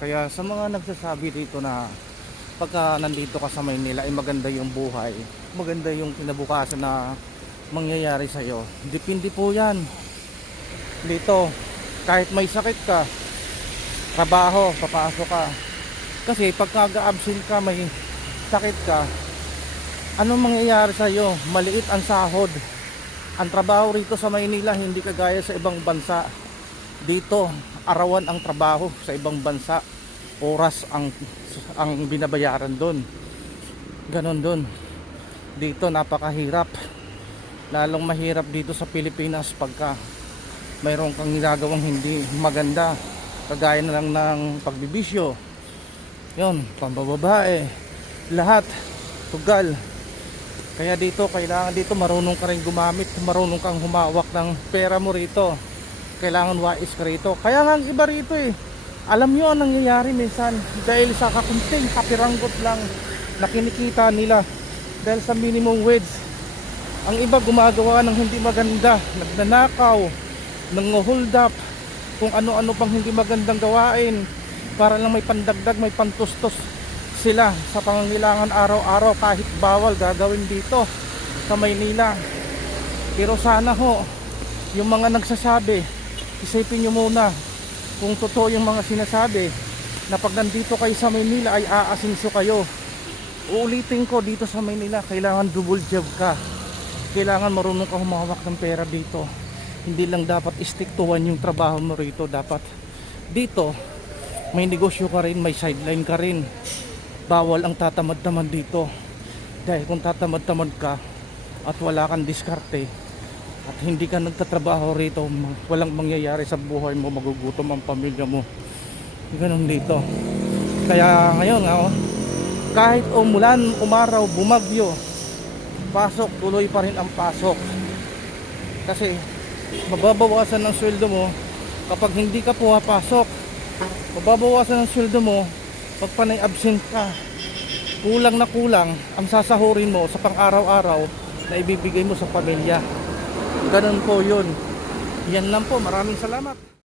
Kaya sa mga nagsasabi dito na pagka nandito ka sa Maynila ay maganda yung buhay, maganda yung kinabukasan na mangyayari sa'yo, depende po yan dito. Kahit may sakit ka, trabaho, papasok ka. Kasi pagka absent ka, may sakit ka, anong mangyayari sa'yo? Maliit ang sahod. Ang trabaho rito sa Maynila hindi kagaya sa ibang bansa. Dito arawan ang trabaho. Sa ibang bansa oras ang binabayaran doon. Ganon doon. Dito napakahirap. Lalong mahirap dito sa Pilipinas pagka mayroon kang ginagawang hindi maganda, kagaya na lang ng pagbibisyo, yun, pambababae, lahat tugal. Kaya dito kailangan dito marunong ka rin gumamit, marunong kang humawak ng pera mo rito. Kailangan wais ka rito. Kaya nga ang iba rito alam nyo ang nangyayari minsan dahil sa kakunting kapiranggot lang na kinikita nila dahil sa minimum wage. Ang iba gumagawa ng hindi maganda, nagnanakaw, nang-hold up, kung ano-ano pang hindi magandang gawain para lang may pandagdag, may pantustos sila sa pangangailangan araw-araw. Kahit bawal gagawin dito sa Maynila. Pero sana ho yung mga nagsasabi, isipin nyo muna kung totoo yung mga sinasabi na pag nandito kayo sa Maynila ay aasinso kayo. Uulitin ko, dito sa Maynila kailangan double job ka, kailangan marunong ka humawak ng pera dito. Hindi lang dapat stick to one yung trabaho mo rito. Dapat dito may negosyo ka rin, may sideline ka rin. Bawal ang tatamad-tamad dito. Dahil kung tatamad-tamad ka at wala kang diskarte at hindi ka nagtatrabaho rito, walang mangyayari sa buhay mo, magugutom ang pamilya mo. Ganun dito. Kaya ngayon kahit umulan, umaraw, bumagyo, pasok, tuloy pa rin ang pasok. Kasi mababawasan ng sweldo mo kapag hindi ka pumapasok. Mababawasan ng sweldo mo pag panay absent ka. Kulang na kulang ang sasahurin mo sa pang-araw-araw na ibibigay mo sa pamilya. Ganun po yun. Yan lang po. Maraming salamat.